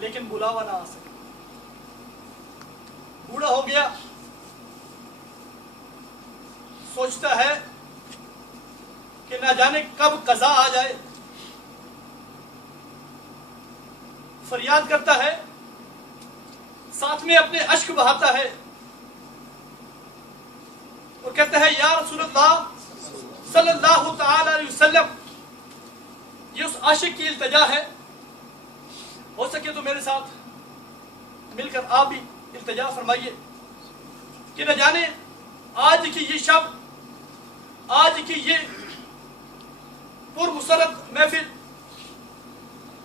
لیکن بلاوا نہ آ سکے. بوڑھا ہو گیا, سوچتا ہے کہ نہ جانے کب قضا آ جائے, فریاد کرتا ہے, ساتھ میں اپنے اشک بہاتا ہے اور کہتا ہے یا رسول اللہ صلی اللہ تعالی علیہ وسلم, یہ اس عاشق کی التجا ہے, ہو سکے تو میرے ساتھ مل کر آپ بھی التجا فرمائیے کہ نہ جانے آج کی یہ شب, آج کی یہ پر مسرت محفل,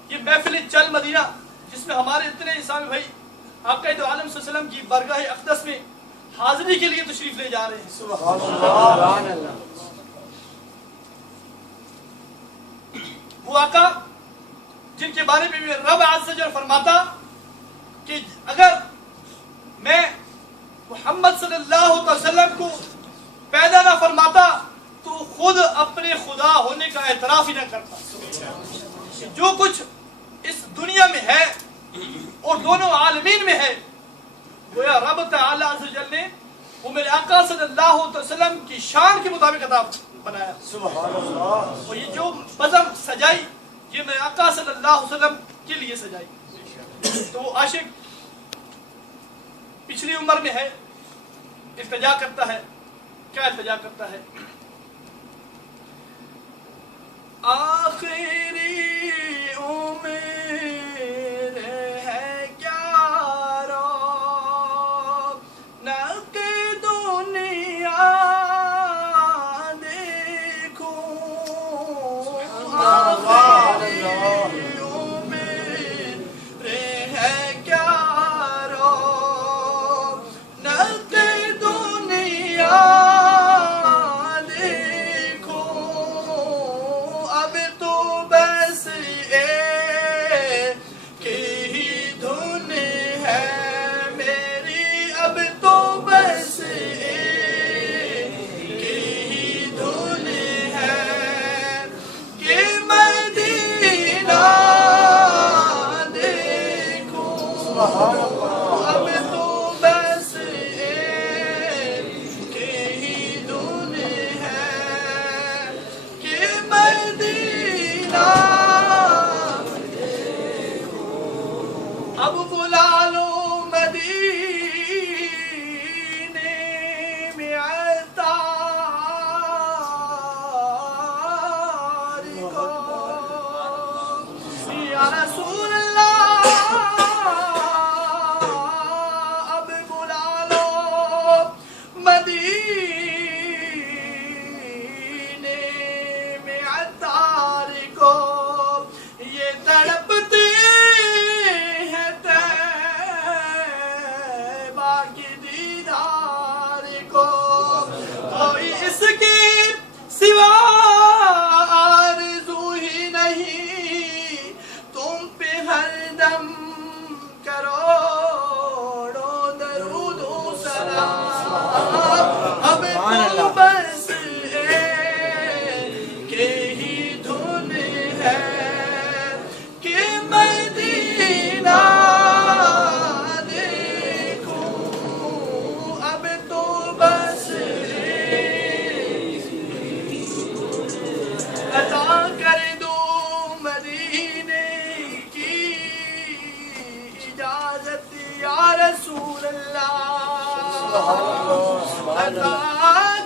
یہ محفل چل مدینہ جس میں ہمارے اتنے اسلامی بھائی آقا دو عالم صلی اللہ علیہ وسلم کی بارگاہ اقدس میں حاضری کے لیے تشریف لے جا رہے ہیں. سبحان اللہ. وہ آقا جن کے بارے میں رب عز و جل فرماتا کہ اگر میں محمد صلی اللہ علیہ وسلم کو پیدا نہ فرماتا تو خود اپنے خدا ہونے کا اعتراف ہی نہ کرتا. جو کچھ اس دنیا میں ہے اور دونوں عالمین میں ہے, گویا رب تعالی عز و جل نے وہ میرے آقا صلی اللہ علیہ وسلم کی شان کے مطابق عطا بنایا. سبحان اللہ. اور یہ جو بزم سجائی یہ میرے آقا صلی اللہ علیہ وسلم کے لیے سجائی. تو وہ عاشق پچھلی عمر میں ہے, التجا کرتا ہے. کیا التجا کرتا ہے؟ آخری عمر ہے کیا رو نق دنیا دیکھوں, آخری عمر ہے کیا رو نق دنیا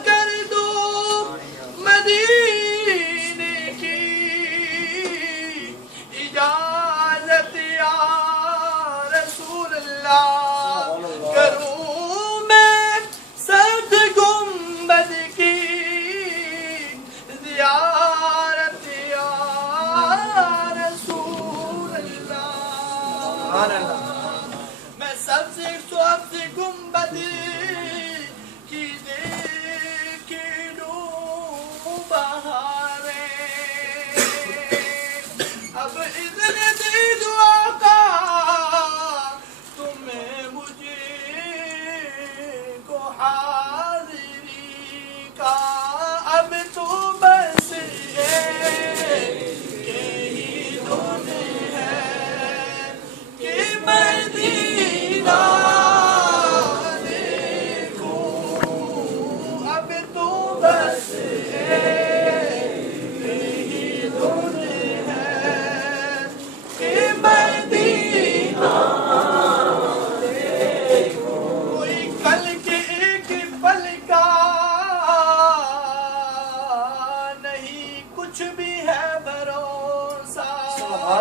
کر دو مدینے کی اجازت یا رسول اللہ, کروں میں سبز گنبد کی زیارت یا رسول اللہ. میں سبز گنبد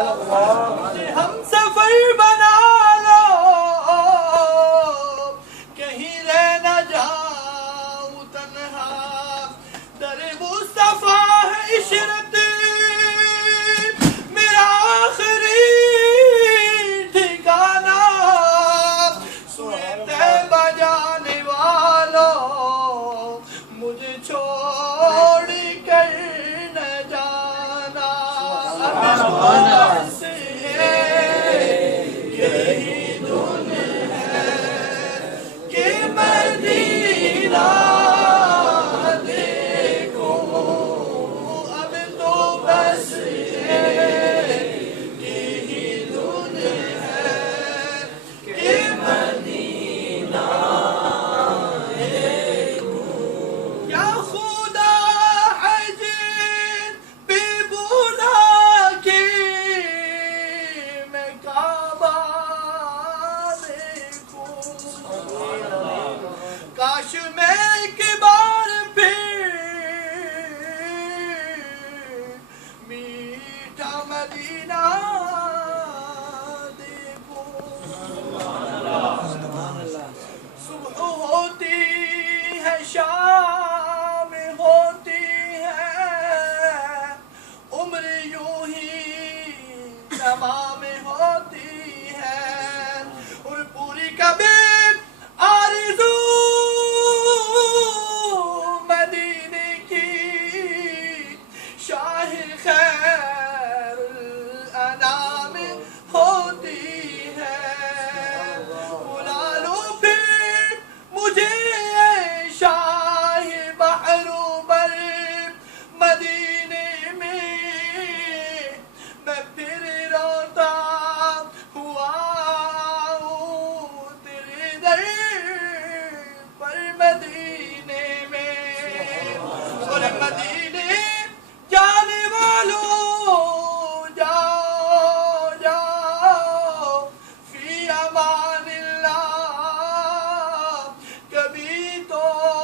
مجھے ہم سفر بنا لو کہیں رہ نہ جاؤں تنہا در مصطفیٰ ہے عشرت میرا آخری ٹھکانہ سوئے طیبہ جانے والوں مجھے چھوڑ کر نہ جانا بس یہی دھن ہے کہ مدینہ دیکھوں اب تو بس یہی دھن ہے کہ مدینہ یا خدا عجیب بے بولا کہ میں کعبہ دیکھوں کاش میں ایک بار پھر میٹھا مدینہ دیکھوں صبح ہوتی ہے شام ہوتی ہے عمر یوں ہی تمام ہوتی ہے اور پوری کبھی آرزو مدینے کی شاہ خیر الانام ہوتی ہے بلا لو پھر مجھے شاہ بحر و بر مدینے میں میں پھر روتا ہوا ہوں تیرے در پر مدینے میں اور مدینے جانے والوں جاؤ جاؤ فی امان اللہ کبھی تو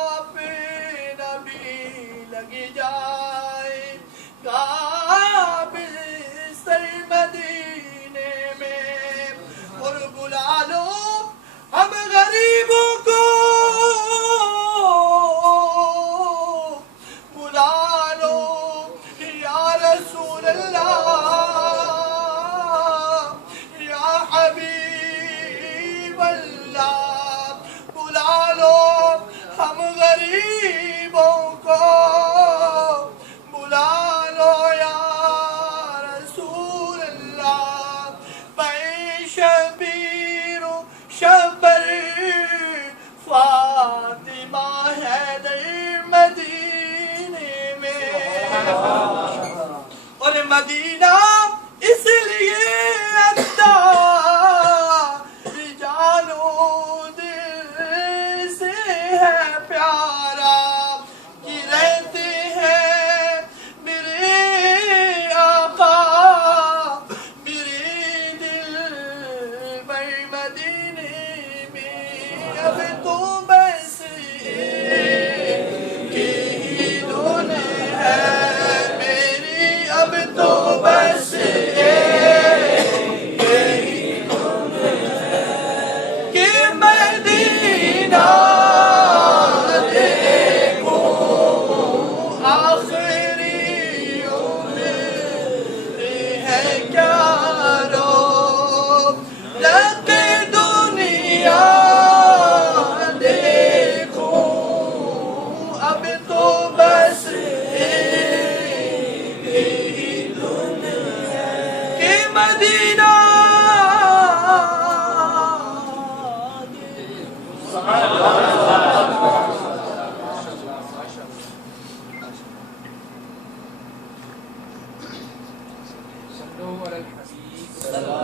اپنا بھی لگ جائے گا بستر مدینے میں اور بلا لو ہم غریبوں کو بلا لو یا رسول اللہ یا حبیب اللہ بلا لو ہم غریبوں کو بلا لو یا رسول اللہ پے شبیر و شبر فاطمہ حیدر مدینے میں اور مدینہ اس لیے اچھا جانو دل سے ہے پیارا کہ رہتے ہیں میرے آقا میرے دل بر مدینے میں اب تو بس یہی دھن ہے میری اب تو بس یہی دھن ہے کہ مدینہ دیکھوں آخری عمر ہے کیا رو لگ دنیا دیکھوں اب تو بس یہی دھن ہے کہ مدینہ صلوا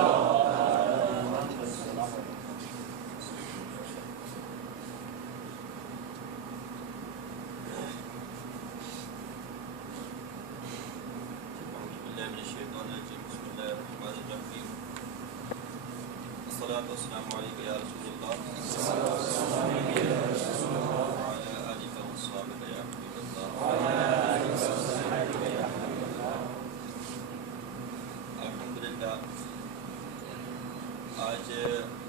علی الحبیب الصلاة والسلام عليك يا رسول الله وعلى آلك وصحبك يا حبيب الله. الحمد لله آج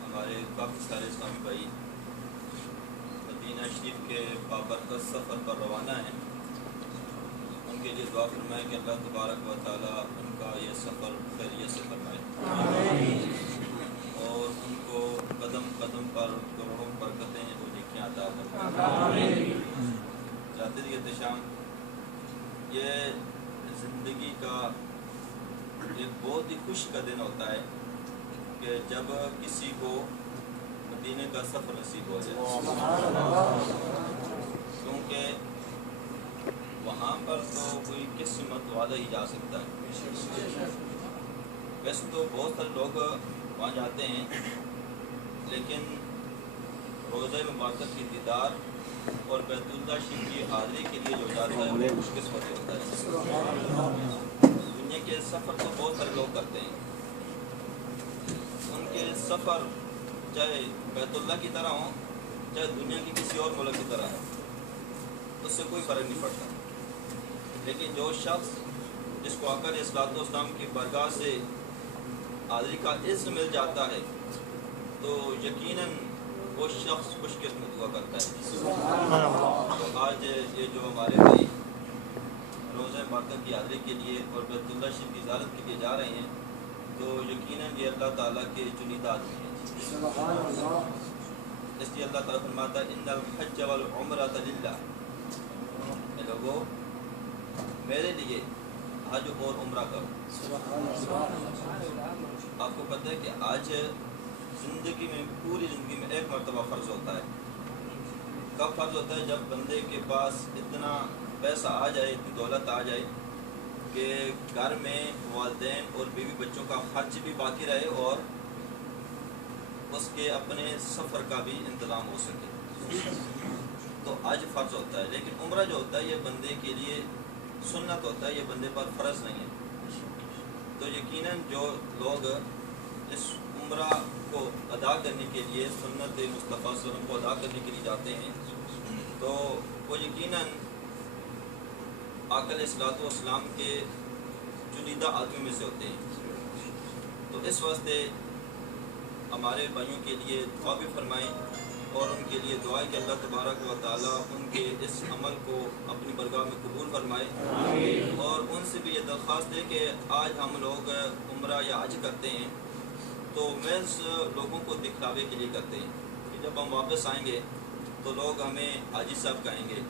ہمارے کافی سارے اسلامی بھائی مدینہ شریف کے بابرکت سفر پر روانہ ہیں. ان کے لیے دعا فرمائیں کہ اللہ تبارک و تعالیٰ ان کا یہ سفر خیریت سے فرمائے اور ان کو قدم قدم پر کروڑوں برکتیں اور نیکیاں عطا فرمائے. جاتے دیے احتشام، یہ زندگی کا ایک بہت ہی خوشی کا دن ہوتا ہے کہ جب کسی کو مدینے کا سفر نصیب ہو جائے، کیونکہ وہاں پر تو کوئی قسمت والا ہی جا سکتا ہے. ویسے تو بہت سارے لوگ وہاں جاتے ہیں، لیکن روزہ مبارک کی دیدار اور بیت اللہ شریف کی حاضری کے لیے جو جاتا ہے وہ خوش قسمت ہوتا ہے. دنیا کے سفر تو بہت سارے لوگ کرتے ہیں، ان کے سفر چاہے بیت اللہ کی طرح ہوں چاہے دنیا کی کسی اور ملک کی طرح ہوں، اس سے کوئی فرق نہیں پڑتا. لیکن جو شخص جس کو آقا علیہ الصلوۃ والسلام کی بارگاہ سے حاضری کا عزم مل جاتا ہے تو یقیناً وہ شخص خوش قسمت ہوا کرتا ہے. تو آج یہ جو ہمارے بھائی روزہ مبارکہ کی حاضری کے لیے اور بیت اللہ شریف کی زیارت کے لیے جا رہے ہیں تو یقیناً یہ اللہ تعالیٰ کے چنیدہ آدمی ہیں. اس لیے اللہ تعالیٰ فرماتا ہے ان الحج والعمرۃ للہ، اے لوگو میرے لیے حج اور عمرہ کرو. آپ کو پتہ ہے کہ آج زندگی میں پوری زندگی میں ایک مرتبہ فرض ہوتا ہے. کب فرض ہوتا ہے؟ جب بندے کے پاس اتنا پیسہ آ جائے، اتنی دولت آ جائے کہ گھر میں والدین اور بیوی بچوں کا خرچ بھی باقی رہے اور اس کے اپنے سفر کا بھی انتظام ہو سکے، تو آج فرض ہوتا ہے. لیکن عمرہ جو ہوتا ہے یہ بندے کے لیے سنت ہوتا ہے، یہ بندے پر فرض نہیں ہے. تو یقیناً جو لوگ اس عمرہ کو ادا کرنے کے لیے سنت مصطفیٰ صلی اللہ علیہ وسلم کو ادا کرنے کے لیے جاتے ہیں تو وہ یقیناً آقا علیہ الصلوۃ والسلام کے چنیدہ آدمیوں میں سے ہوتے ہیں. تو اس واسطے ہمارے بھائیوں کے لیے دعا بھی فرمائیں اور ان کے لیے دعا کہ اللہ تبارک و تعالیٰ ان کے اس عمل کو اپنی برگاہ میں قبول فرمائے. اور ان سے بھی یہ درخواست ہے کہ آج ہم لوگ عمرہ یا حج کرتے ہیں تو محض لوگوں کو دکھلاوے کے لیے کرتے ہیں کہ جب ہم واپس آئیں گے تو لوگ ہمیں حاجی صاحب کہیں گے.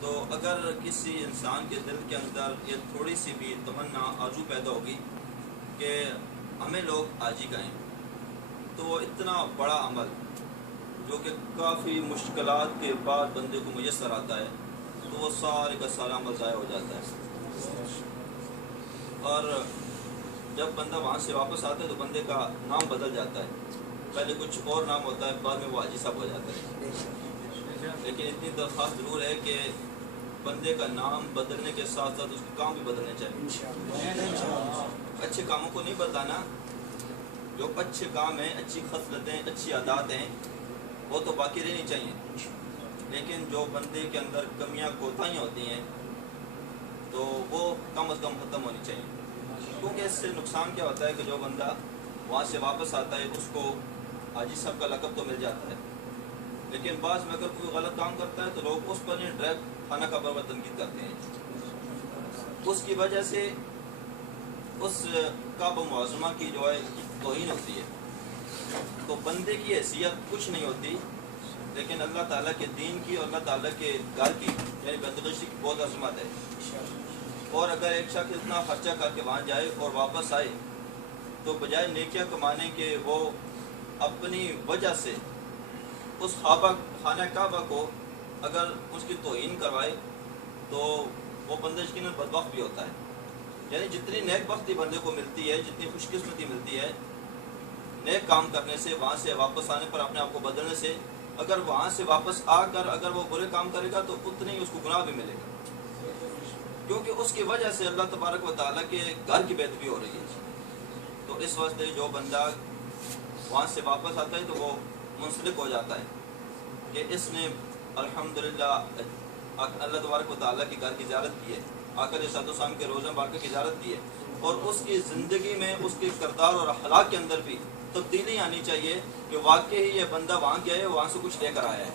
تو اگر کسی انسان کے دل کے اندر یہ تھوڑی سی بھی تمنا آرزو پیدا ہوگی کہ ہمیں لوگ حاجی کہیں تو اتنا بڑا عمل جو کہ کافی مشکلات کے بعد بندے کو میسر آتا ہے تو وہ سارے کا سارا عمل ضائع ہو جاتا ہے. اور جب بندہ وہاں سے واپس آتا ہے تو بندے کا نام بدل جاتا ہے، پہلے کچھ اور نام ہوتا ہے، بعد میں وہ حاجی صاحب ہو جاتا ہے. لیکن اتنی درخواست ضرور ہے کہ بندے کا نام بدلنے کے ساتھ ساتھ اس کے کام بھی بدلنے چاہیے. اچھے کاموں کو نہیں بدلانا، جو اچھے کام ہیں، اچھی خصلتیں، اچھی عادات ہیں وہ تو باقی رہنی چاہیے. لیکن جو بندے کے اندر کمیاں کوتاہیاں ہوتی ہیں تو وہ کم از کم ختم ہونی چاہیے. کیونکہ اس سے نقصان کیا ہوتا ہے کہ جو بندہ وہاں سے واپس آتا ہے اس کو حاجی صاحب کا لقب تو مل جاتا ہے، لیکن بعض میں اگر کوئی غلط کام کرتا ہے تو لوگ اس پر ڈائریکٹ خانہ کا برابر تنقید کرتے ہیں. اس کی وجہ سے اس کعبہ معظمہ کی جو ہے توہین ہوتی ہے. تو بندے کی حیثیت کچھ نہیں ہوتی، لیکن اللہ تعالیٰ کے دین کی اور اللہ تعالیٰ کے گھر کی یعنی بیت اللہ شریف کی بہت عظمت ہے. اور اگر ایک شخص اتنا خرچہ کر کے وہاں جائے اور واپس آئے تو بجائے نیکیاں کمانے کے وہ اپنی وجہ سے اس خانہ کعبہ کو اگر اس کی توہین کروائے تو وہ بندہ یقیناً بدبخت بھی ہوتا ہے. یعنی جتنی نیک بختی بندے کو ملتی ہے، جتنی خوش قسمتی ملتی ہے نیک کام کرنے سے، وہاں سے واپس آنے پر اپنے آپ کو بدلنے سے، اگر وہاں سے واپس آ کر اگر وہ برے کام کرے گا تو اتنے ہی اس کو گناہ بھی ملے گا، کیونکہ اس کی وجہ سے اللہ تبارک و تعالیٰ کے گھر کی بےادبی ہو رہی ہے. تو اس واسطے جو بندہ وہاں سے واپس آتا ہے تو وہ منسلک ہو جاتا ہے کہ اس نے الحمدللہ اللہ تبارک و تعالیٰ کے گھر کی زیارت کی ہے، آقا علیہ الصلوۃ والسلام کے روزہ مبارکہ کی زیارت کی ہے، اور اس کی زندگی میں اس کے کردار اور اخلاق کے اندر بھی تبدیلی آنی چاہیے کہ واقعی یہ بندہ وہاں گیا ہے، وہاں سے کچھ لے کر آیا ہے۔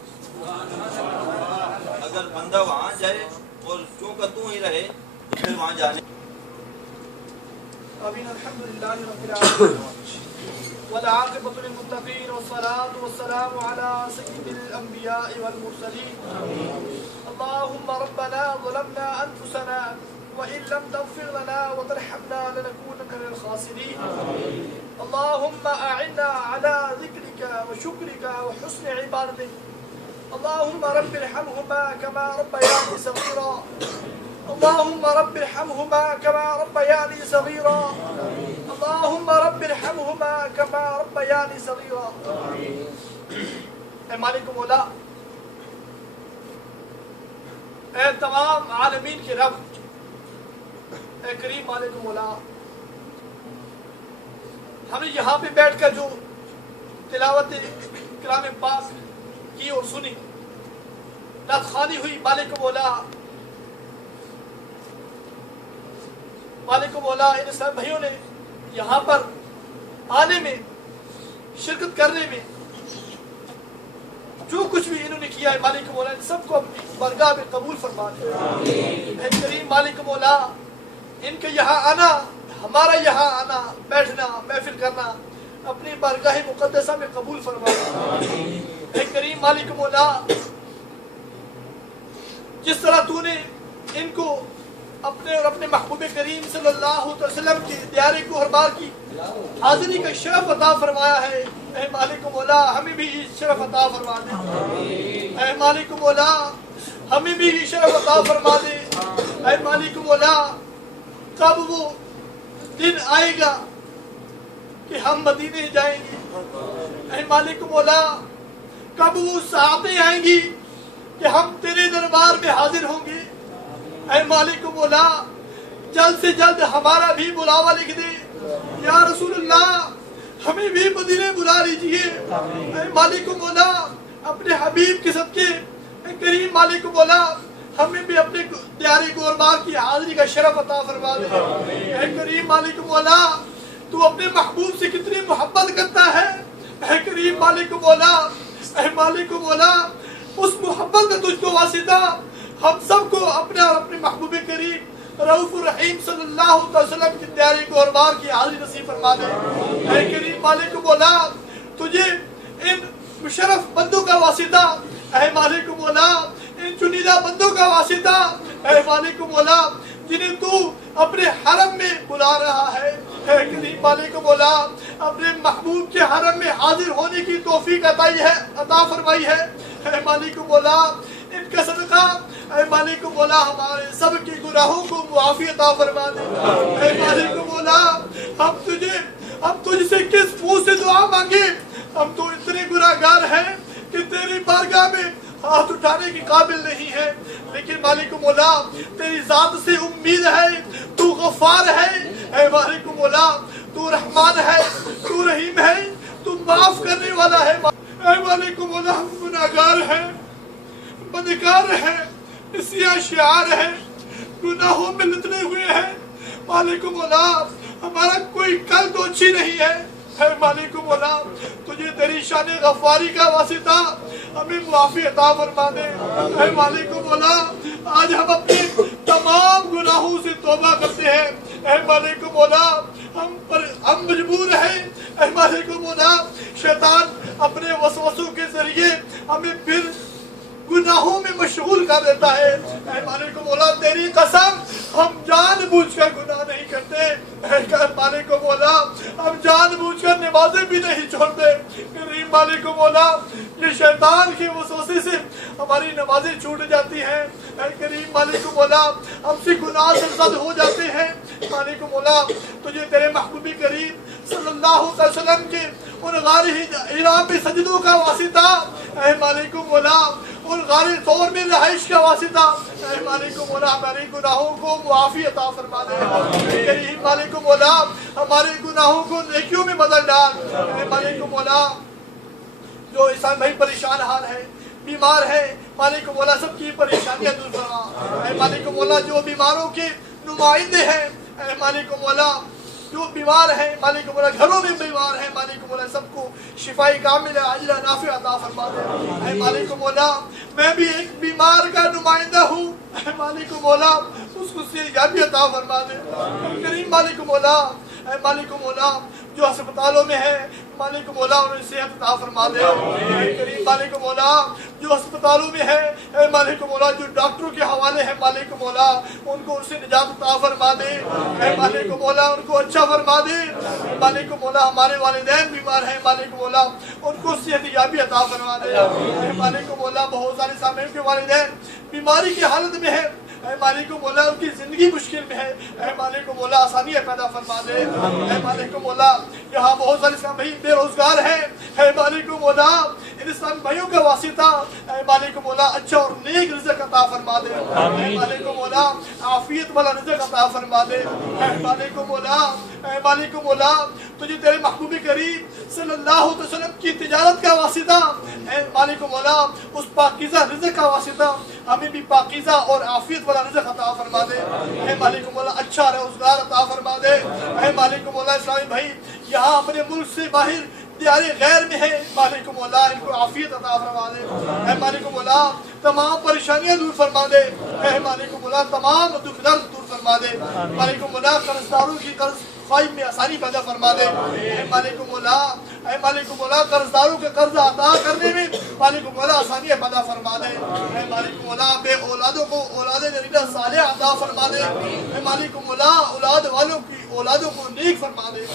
اگر بندہ وہاں جائے اور چونکہ تو ہی رہے تو پھر وہاں جانے آمین۔ الحمدللہ رب العالمین والعاقبۃ للمتقین والصلاۃ والسلام علی سید الانبیاء والمرسلین۔ اللهم ربنا ظلمنا انفسنا وان لم تغفر لنا وترحمنا لنكونن من الخاسرین۔ اللهم اعنا على ذکرک وشکرک وحسن عبادتک۔ اللهم رب ارحمهما كما ربياني صغيرا۔ اللهم رب ارحمهما كما ربياني صغيرا۔ اللهم رب ارحمهما كما ربياني صغيرا۔ اے مالک و مولا، اے تمام عالمین کے رب، اے کریم مالک و مولا، ہم نے یہاں پہ بیٹھ کر جو تلاوت کلام پاک کی اور سنی، نعت خوانی ہوئی، مالک و مولا، مالک و مولا، ان سب بھائیوں نے یہاں پر آنے میں، شرکت کرنے میں جو کچھ بھی انہوں نے کیا ہے، مالک و مولا ان سب کو اپنی بارگاہ میں قبول فرما دے۔ اے کریم مالک و مولا، ان کے یہاں آنا، ہمارا یہاں آنا، بیٹھنا، محفل کرنا اپنی بارگاہ مقدسہ میں قبول فرما دے۔ اے کریم مالک و مولا، جس طرح تو نے ان کو اپنے اور اپنے محبوب کریم صلی اللہ علیہ وسلم کی دیار کوہربار کی حاضری کا شرف عطا فرمایا ہے، اے مالک و مولا ہمیں بھی شرف عطا فرما دے۔ اے مالک و مولا ہمیں بھی شرف عطا فرما دے۔ اے مالک و مولا، کب وہ دن آئے گا کہ ہم مدینے جائیں گے؟ اے مالک و مولا، کب وہ ساعتیں آئیں گی کہ ہم تیرے دربار میں حاضر ہوں گے؟ اے مالک و مولا، جلد سے جلد ہمارا بھی بلاوا لکھ دے۔ یا رسول اللہ، ہمیں بھی مدینے بلا لیجئے۔ اے مالک و مولا، اپنے حبیب کے صدقے، اے کریم مالک و مولا، ہمیں بھی اپنے دیار کوہربار کی حاضری کا شرف عطا فرما دے۔ اے کریم مالک و مولا، تو اپنے محبوب سے کتنی محبت کرتا ہے۔ اے کریم مالک و مولا، اے مالک و مولا، اس محبت کا تجھ کو واسطہ ہم سب کو اپنے اور اپنے محبوب کریم رؤوف الرحیم صلی اللہ علیہ وسلم کی دیار کوہربار کی حاضری نصیب فرما دے۔ اے کریم مالک و مولا، تجھے ان مشرف بندوں کا واسطہ، اے مالک و مولا، ان چنیدہ بندوں کا واسطہ، اے مالک و مولا، جنہیں تو اپنے حرم میں بلا رہا ہے، اے کریم مالک و مولا، اپنے محبوب کے حرم میں حاضر ہونے کی توفیق عطا فرمائی ہے۔ اے مالک و مولا، ان کا صدقہ، اے مالک و مولا، ہمارے سب کے گناہوں کو معافی عطا فرما دے۔ اے مالک و مولا، ہم تجھ سے کس منہ سے دعا مانگے؟ ہم تو اتنے گناہگار ہیں کہ تیری بارگاہ میں ہاتھ اٹھانے کی قابل نہیں ہے، لیکن مالک و مولا، تیری ذات سے امید ہے، تو غفار ہے۔ اے مالک و مولا، تو رحمان ہے، تو رحیم ہے، تو معاف کرنے والا ہے۔ اے مالک و مولا، ہم گناہگار ہیں، بدکار ہیں، سیاہ شعار ہیں، گناہوں میں لتنے ہوئے ہیں۔ مالک و مولا، ہمارا کوئی قلب اچھی نہیں ہے۔ اے مالک و مولا، تجھے تیری شان غفاری کا واسطہ ہمیں معافی عطا فرما دے۔ اے مالک و مولا، آج ہم اپنے تمام گناہوں سے توبہ کرتے ہیں۔ اے مالک و مولا، ہم مجبور ہیں۔ اے مالک و مولا، شیطان اپنے وسوسوں کے ذریعے ہمیں پھر گناہوں میں مشغول کر دیتا ہے۔ اے مالک و مولا، تیری قسم، ہم جان بوجھ کر گناہ نہیں کرتے۔ اے مالک و مولا، ہم جان بوجھ کر نمازیں بھی نہیں چھوڑتے۔ کریم مالک و مولا، یہ شیطان کے وسوسے سے ہماری نمازیں چھوٹ جاتی ہیں۔ اے کریم مالک و مولا، ہم سے گناہ سرزد ہو جاتے ہیں۔ مالک و مولا، تجھے تیرے محبوب کریم صلی اللہ علیہ وسلم کے ان غار حرا پہ سجدوں کا واسطہ، اے مالک و مولا، ان غار طور میں رہائش کا واسطہ، اے مالک و مولا، ہمارے گناہوں کو معافی عطا فرما دے۔ اے مالک و مولا، ہمارے گناہوں کو نیکیوں میں بدل ڈال۔ اے مالک و مولا، جو انسان بھائی پریشان حال ہے، بیمار ہے، مالک و مولا سب کی پریشانیاں دور فرما۔ اے مالک و مولا، جو بیماروں کے نمائندے ہیں، اے مالک و مولا جو بیمار ہیں مالک و مولا گھروں میں بیمار ہیں مالک و مولا سب کو شفائی کامل عاجلہ نافع عطا فرما دے اے مالک و مولا میں بھی ایک بیمار کا نمائندہ ہوں اے مالک و مولا اس کو صحت عطا فرما دے کریم مالک و مولا اے مالک و مولا جو ہسپتالوں میں ہے مالک و مولا انہیں صحت عطا فرما دے اے کریم مالک و مولا جو ہسپتالوں میں ہے اے مالک و مولا جو ڈاکٹروں کے حوالے ہیں مالک و مولا ان کو ان سے نجات عطا فرما دے اے مالک و مولا ان کو اچھا فرما دے مالک و مولا ہمارے والدین بیمار ہیں مالک و مولا ان کو صحت یابی عطا فرما دے اے مالک و مولا بہت سارے سامعین کے والدین بیماری کی حالت میں ہے اے مالک و مولا ان کی زندگی مشکل میں ہے اے مالک و مولا آسانیاں پیدا فرما دے اے مالک و مولا یہاں بہت سارے اسلامی بے روزگار ہیں اے مالک و مولا ان اسلامی بھائیوں کا واسطہ اے مالک و مولا اچھا اور نیک رزق عطا فرما دے اے مالک و مولا عافیت والا رزق عطا فرما دے اے مالک و مولا اے مالک و مولا تجھے تیرے محبوب کریم صلی اللہ علیہ وسلم کی تجارت کا واسطہ اے مالک و مولا اس پاکیزہ رزق کا واسطہ ہمیں بھی پاکیزہ اور عافیت والا رزق عطا فرما دے اے مالک و مولا اچھا روزگار عطا فرما دے اے مالک و مولا اسلامی بھائی یہاں اپنے ملک سے باہر دیار غیر میں ہے مالک و مولا ان کو عافیت عطا فرما دے اے مالک و مولا تمام پریشانیاں دور فرما دے اے مالک و مولا تمام دکھ درد دور فرما دے مالک و مولا قرضداروں کی قرض خواہی میں آسانی پیدا فرما دے اے مالک و مولا اے مالک و مولا قرضداروں کے قرض ادا کرنے میں مالک و مولا آسانیاں پیدا فرما دے اے مالک و مولا بے اولادوں کو اولاد نریدہ صالح عطا فرما دے اے مالک و مولا اولاد والوں کی اولادوں کو نیک فرما دے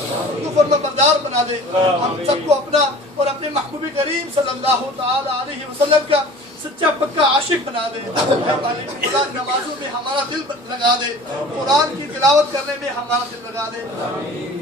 تو فرما بردار بنا دے ہم سب کو اپنا اور اپنے محبوب کریم صلی اللہ تعالی علیہ وسلم کا سچا پکا عاشق بنا دے اے مالک و مولا نمازوں میں ہمارا دل لگا دے قرآن کی تلاوت کرنے میں ہمارا دل لگا دے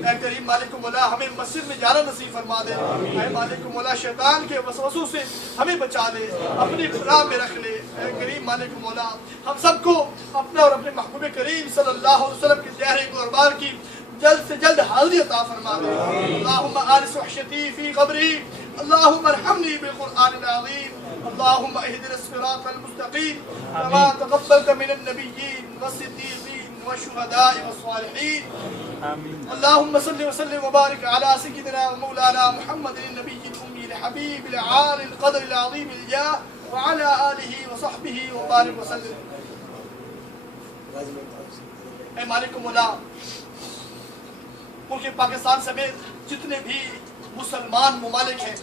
اے کریم مالک و مولا ہمیں مسجد میں جانا نصیب فرما دے اے مالک و مولا شیطان کے وسوسوں سے ہمیں بچا لے اپنی راہ میں رکھ لے اے کریم مالک و مولا ہم سب کو اپنا اور اپنے محبوب کریم صلی اللہ علیہ وسلم کے زہر قربان کی جلد سے جلد حاضری عطا فرما دے اللہم آنس وحشتی فی قبری اللہم ارحمنی بالقرآن العظیم اللہم اہدنا الصراط المستقیم كما تقبلت من النبیین والصدیقین والشہداء والصالحین اللہم صل وسلم وبارک علی سیدنا ومولانا محمد النبی الأمی الحبیب العالی القدر العظیم الجاہ وعلى آلہ وصحبہ وبارک وسلم اے مالک و مولا ملک پاکستان سمیت جتنے بھی مسلمان ممالک ہیں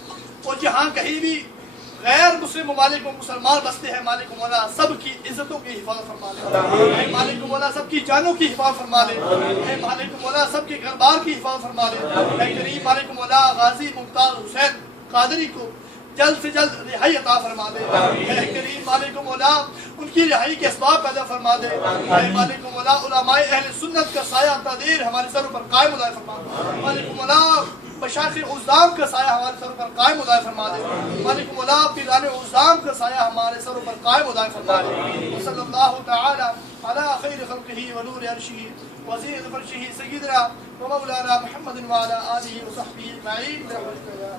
اور جہاں کہیں بھی غیر مسلم ممالک میں مسلمان بستے ہیں مالک و مولا سب کی عزتوں کی حفاظت فرما لے اے مالک و مولا سب کی جانوں کی حفاظت فرما لے اے مالک و مولا سب کے گھر بار کی حفاظت فرما لے اے کریم مالک و مولا غازی ممتاز حسین قادری کو جلد سے جلد رہائی عطا فرما دے اے کریم مالک و مولا ان کی رہائی کے اسباب پیدا فرما دے اے مالک و مولا علماء اہل سنت کا سایہ تدیر ہمارے سروں پر قائم دائم فرما مالک و مولا مشایخ عظام کا سایہ ہمارے سروں پر قائم دائم فرما دے مالک و مولا پیران عظام کا سایہ ہمارے سروں پر قائم دائم فرما دے صلی اللہ تعالی علی خیر خلقہ ونور عرشہ وزیر فرشہ سیدنا ومولانا محمد وعلی آلہ وصحبہ اجمعین برحمتک یا